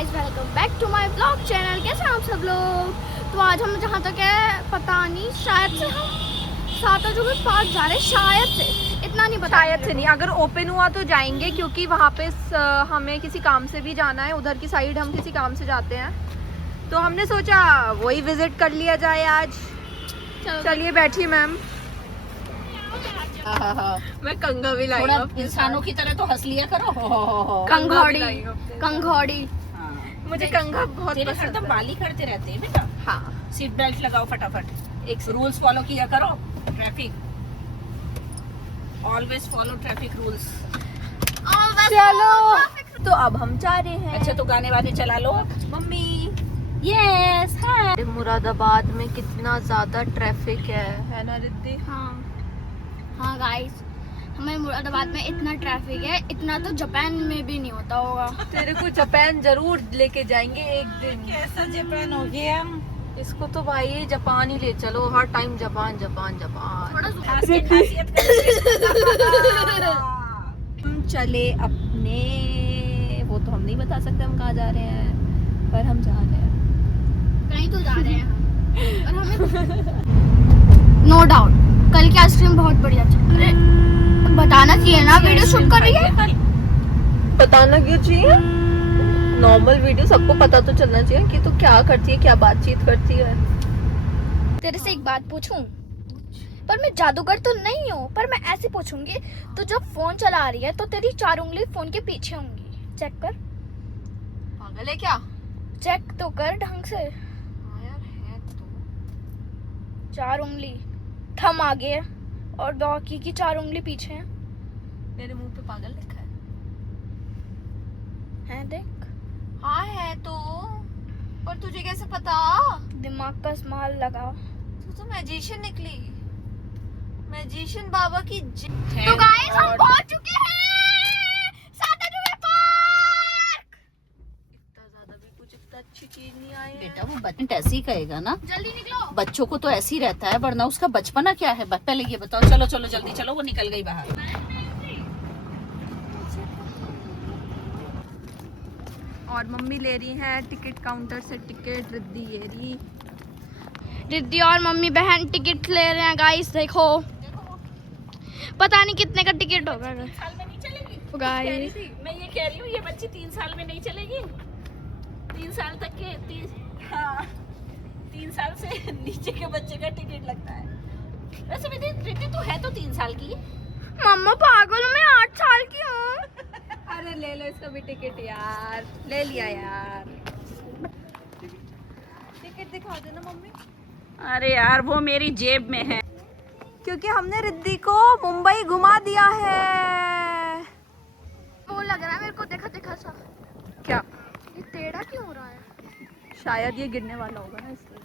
Guys, welcome back to my blog channel. कैसे हैं आप सब लोग? तो आज हम जहाँ तक है पता नहीं, शायद से हम 7 अजूबे पार्क जा रहे हैं, शायद से, इतना नहीं पता। शायद से नहीं, अगर ओपन हुआ तो जाएंगे, क्योंकि वहाँ पे हमें किसी काम से भी जाना है। उधर की साइड हम किसी काम से जाते हैं, तो हमने सोचा वही विजिट कर लिया जाए आज। चलिए बैठिए मैम। मैं कंघा भी लाई हूँ, इंसानों की तरह तो हंस लिया करो। कंघोड़ी मुझे कंघा बहुत तेरे पसंद हरदम है। बाली करते रहते हैं बेटा। हाँ, सीट बेल्ट लगाओ फटाफट। एक रूल्स फॉलो किया करो। Traffic, always follow traffic rules. चलो तो अब हम जा रहे हैं। अच्छा तो गाने वाने चला लो अब। Mummy, yes hi. मुरादाबाद में कितना ज्यादा ट्रैफिक है ना रिद्धि? हाँ गाइस, हमें मुरादाबाद में इतना ट्रैफिक है, इतना तो जापान में भी नहीं होता होगा। तेरे को जापान जरूर लेके जाएंगे एक दिन। कैसा जापान हो गया हम। इसको तो भाई जापान ही ले चलो, हर टाइम जापान जापान जापान। थोड़ा हम चले अपने, वो तो हम नहीं बता सकते हम कहाँ जा रहे हैं, पर हम जा रहे हैं। कहीं तो जा रहे हैं हम। और हमें नो डाउट कल की आइसक्रीम बहुत बढ़िया थी। अरे बताना चाहिए ना, वीडियो शूट कर रही है। बताना क्यों चाहिए? नॉर्मल वीडियो सबको पता तो चलना चाहिए कि तू क्या करती है, क्या बातचीत करती है। तेरे से एक बात पूछूं? पर मैं जादूगर तो नहीं हूँ, पर मैं ऐसे पूछूंगी, तो जब फोन चला रही है तो तेरी 4 उंगली फोन के पीछे होंगी। चेक कर। पागल है क्या? चेक तो कर ढंग से। यार है तो 4 उंगली थम आगे है और बाकी की 4 उंगली पीछे है। मेरे मुंह पे पागल लिखा है। देख, हाँ है तो, पर तुझे कैसे पता? दिमाग का इस्तेमाल लगाओ। तू तो मैजिशियन निकली, मैजिशियन बाबा की तो गाइस, हम पहुंच चुके हैं 7 अजूबे पार्क। इतना ज्यादा भी कुछ इतना अच्छी चीज नहीं आई है। बेटा वो बच्चा ऐसे ही कहेगा ना, जल्दी निकलो। बच्चों को तो ऐसे ही रहता है, वरना उसका बचपना क्या है। पहले ये बताओ। चलो चलो जल्दी चलो, वो निकल गई बाहर। और मम्मी ले रही हैं टिकट काउंटर से टिकट। रिद्धि ये रही। रिद्धि और मम्मी बहन टिकट ले रहे हैं गाइस। देखो, पता नहीं कितने का टिकट होगा। 3 साल में नहीं चलेगी गाइस मैं ये कह रही हूँ, ये बच्ची 3 साल में नहीं चलेगी। 3 साल तक के 3 साल से नीचे के बच्चे का टिकट लगता है। वैसे रिद्धि तू है तो 3 साल की। मम्मा पागल हूँ, मैं 8 साल की हूँ। अरे ले लो इसका भी टिकट यार, ले लिया यार। टिकट दिखा देना मम्मी। अरे यार वो मेरी जेब में है, क्योंकि हमने रिद्धि को मुंबई घुमा दिया है। वो लग रहा है मेरे को, देखा देखा सा। क्या? ये टेढ़ा क्यों हो रहा है? शायद ये गिरने वाला होगा ना, इसलिए।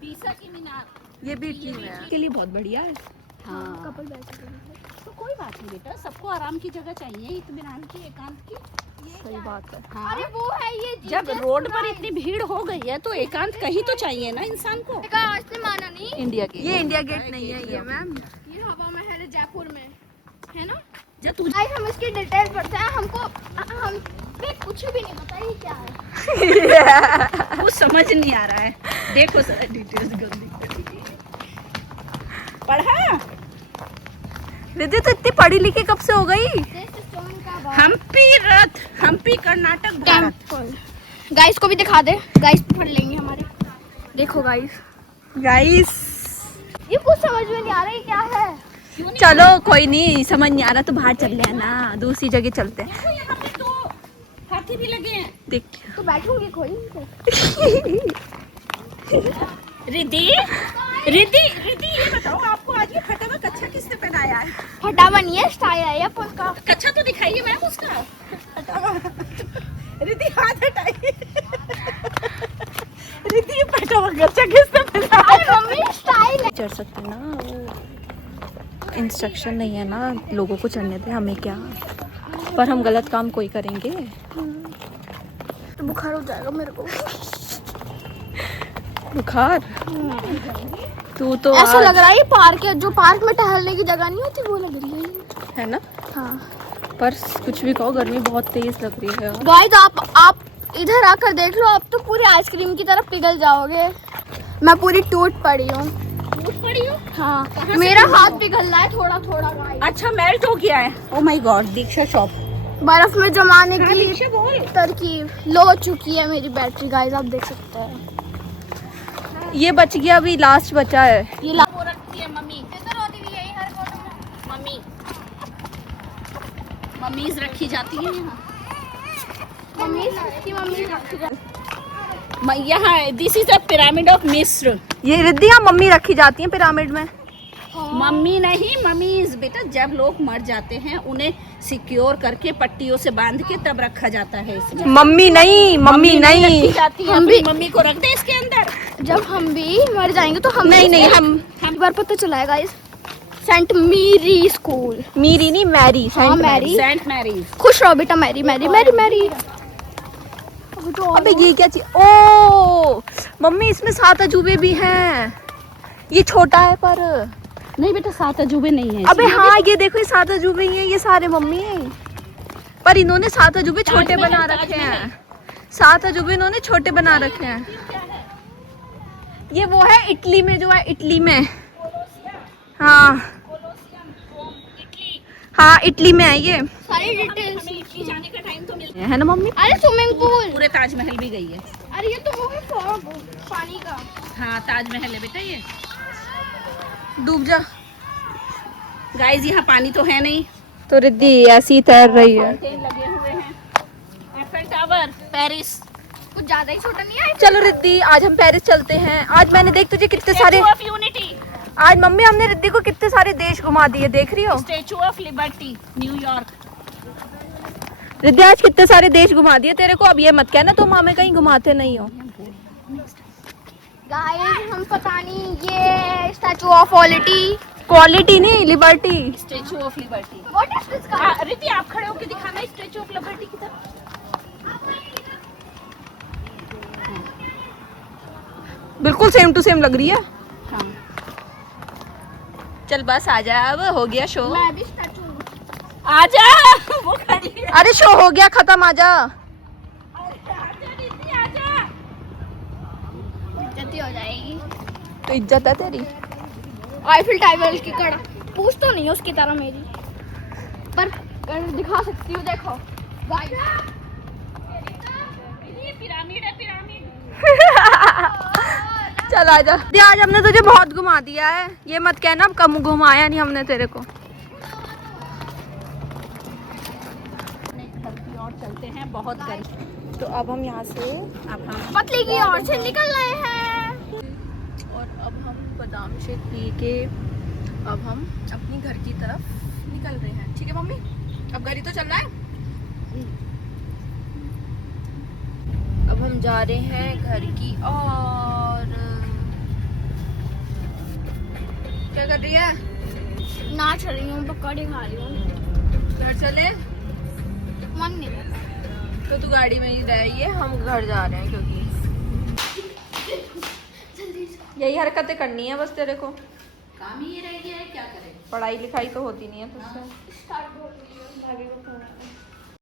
पीसा की मीनार ये भी इटली में है, के लिए बहुत बढ़िया है। हाँ कपल बैठे हैं। तो कोई बात नहीं बेटा, सबको आराम की जगह चाहिए, इत्मीनान की, एकांत की। सही बात है। हाँ अरे वो है ये जब रोड पर इतनी भीड़ हो गई है तो एकांत कहीं तो चाहिए ना इंसान को। देखा, आज ने माना नहीं। इंडिया की ये इंडिया गेट नहीं है ये मैम। ये हवा महल है जयपुर में, है ना? जब तू गाइस, हम इसकी डिटेल पढ़ते हैं। हमको हम पे कुछ भी नहीं पता ये क्या है। वो समझ नहीं आ रहा है। देखो सर डिटेल्स गंदी पढ़ा। रिद्धि तो इतनी पढ़ी लिखी कब से हो गई? हम्पी कर्नाटक भारत। गाइस को भी दिखा दे, गाइस पढ़ लेंगे हमारे। देखो गाइस, ये कुछ समझ में नहीं आ रहा है क्या है। चलो कोई नहीं, समझ नहीं आ रहा तो बाहर चल रहे हैं ना, दूसरी जगह चलते हैं। देखो यहाँ पे तो हाथी भी लगे हैं। देख तो बैठूंगी कोई। रिद्धि रिद्धि रिद्धि ये बताओ, आपको आज ये फटा हुआ कच्छा किसने पहनाया है? फटावा नहीं है, स्टाइल है ये अपन का। कच्छा तो दिखाइए मैम उसका। रिद्धि हाथ हटाइए। रिद्धि ये फटा हुआ कच्छा किसने पहनाया? अरे मम्मी स्टाइल है। चढ़ सकते ना, वो इंस्ट्रक्शन नहीं है ना, लोगों को चढ़ने दे, हमें क्या। पर हम गलत काम कोई करेंगे तो बुखार हो जाएगा मेरे को। बुखार? तू तो ऐसा लग रहा है ये पार्क है, जो पार्क में टहलने की जगह नहीं होती वो लग रही है है ना। हाँ पर कुछ भी कहो, गर्मी बहुत तेज लग रही है यार। गाइस आप इधर आकर देख लो, आप तो पूरे आइसक्रीम की तरफ पिघल जाओगे। मैं पूरी टूट पड़ी हूँ। हाँ, मेरा हाथ पिघल रहा है थोड़ा थोड़ा गाइस। अच्छा मेल्ट हो गया है। Oh my God, Diksha shop. बर्फ में जमाने हाँ, की दीक्षा बोल। तरकीब लो हो चुकी है मेरी बैटरी गाइस, आप देख सकते हैं। ये बच गया, अभी लास्ट बचा है। ये वो रखती है मम्मी। इधर होती भी यही हर कोने में। मम्मी मम्मीज रखी जाती है यहाँ। यहाँ this is a pyramid of मिस्र। ये रिद्धियाँ मम्मी रखी जाती हैं पिरामिड में। मम्मी नहीं, मम्मीज बेटा। जब लोग मर जाते हैं उन्हें सिक्योर करके पट्टियों से बांध के तब रखा जाता है इसमें। मम्मी नहीं, मम्मी नहीं। रखी जाती है। हम भी- अपनी मम्मी को रख दे इसके अंदर। जब हम भी मर जाएंगे तो हम नहीं नहीं, हम एक बार पता चला है गाइस, सेंट मेरी स्कूल। मीरी नहीं, मैरी। हाँ, सेंट मैरी। Saint Mary's. खुश रहो बेटा, मैरी मैरी मैरी मैरी। अबे ये क्या चीज? ओ मम्मी, इसमें 7 अजूबे भी हैं। ये छोटा है पर। नहीं बेटा, 7 अजूबे नहीं है। अबे हाँ, ये देखो, ये 7 अजूबे ही हैं ये सारे मम्मी। पर इन्होंने 7 अजूबे छोटे बना रखे हैं। 7 अजूबे इन्होंने छोटे बना रखे हैं। ये वो है इटली में, जो है इटली में। हाँ हाँ, इटली में है ये। सारी डिटेल्स। हमें इटली जाने का टाइम तो मिलता है ना मम्मी? अरे स्विमिंग पूल। है। पूरे ताजमहल भी गई है। अरे ये तो वो है फॉग पानी का। हाँ, ताजमहल है बेटा ये। डूब जा। गाइस यहाँ पानी तो है नहीं। तो रिद्धि ऐसी तैर रही है। फाउंटेन लगे हुए हैं। FL tower, Paris. कुछ ज्यादा ही छोटा नहीं है। चलो रिद्धि, आज हम पेरिस चलते हैं। आज मैंने देख तुझे कितने सारे, स्टैचू ऑफ यूनिटी। आज मम्मी हमने रिद्धि को कितने सारे देश घुमा दिए, देख रही हो? Statue of liberty, New York. Riddhi आज कितने सारे देश घुमा दिए तेरे को। अब ये मत कहना तुम हमें कहीं घुमाते नहीं हो। गाइस हम पता नहीं, ये स्टैचू ऑफ क्वालिटी। क्वालिटी नहीं, liberty. Statue of liberty. What is this guys? Riddhi आप खड़े होकर दिखाना स्टैचू ऑफ लिबर्टी की तरफ। बिल्कुल सेम टू सेम लग रही है। हाँ। चल बस आ जा, अब हो गया शो। मैं भी स्टैचू हूँ। आजा। वो खड़ी है। अरे शो हो गया खत्म, आ जा। आजा रिद्धि, आजा। इज्जत ही हो जाएगी। तो इज्जत है तेरी। आईफिल टावर की कड़ा पूछ तो नहीं है उसकी तरह मेरी, पर दिखा सकती हूँ। देखो गाइस, ये पिरामिड है, पिरामिड। चल आ जा। आज हमने तुझे बहुत घुमा दिया है, ये मत कहना अब कम घुमाया नहीं हमने तेरे को। और चलते हैं, बहुत गर्मी। तो अब हम यहाँ से, अब हम पतली की ओर से निकल रहे हैं। और अब हम बादाम शेक पी के अब हम अपनी घर की तरफ निकल रहे हैं। ठीक है मम्मी, अब गाड़ी तो चल रहा है। अब हम जा रहे हैं घर की और। क्या कर रही है? नाच रही हूँ, पकौड़े खा रही हूँ। घर चले? मन नहीं करता। तो तू गाड़ी में ही रहिए, हम घर जा रहे हैं क्योंकि यही हरकतें करनी है बस तेरे को। काम ही ये रह गया है, क्या करें। पढ़ाई लिखाई तो होती नहीं है तुझसे। स्टार्ट हो गई है, भाभी को फोन आया।